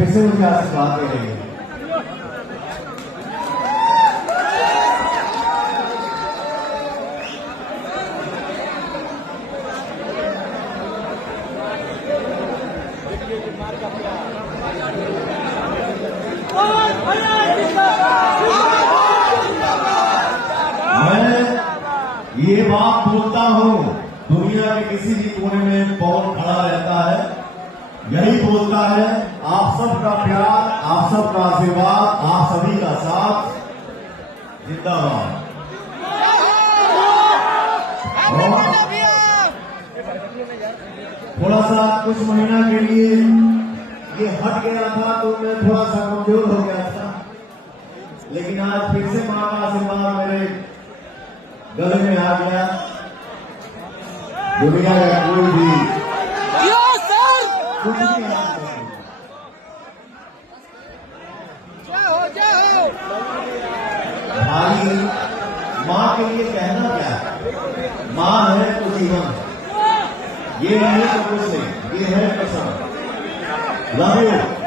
फिर से मुझे आशीर्वाद दे रही है। मैं ये बात बोलता हूं, दुनिया के किसी भी कोने में पवन खड़ा रहता है, यही बोलता है आप सबका प्यार, आप सबका आशीर्वाद, आप सभी का साथ जिंदाबाद। थोड़ा सा कुछ महीना के लिए ये हट गया था तो मैं थोड़ा सा कमजोर हो गया था, लेकिन आज फिर से मां का आशीर्वाद मेरे गले में आ गया। दुनिया का कोई भी कुछ नहीं आ सकता। भाई मां के लिए कहना क्या है, मां है तो जीवन, ये नहीं तो कुछ नहीं, ये है कसम। Love you.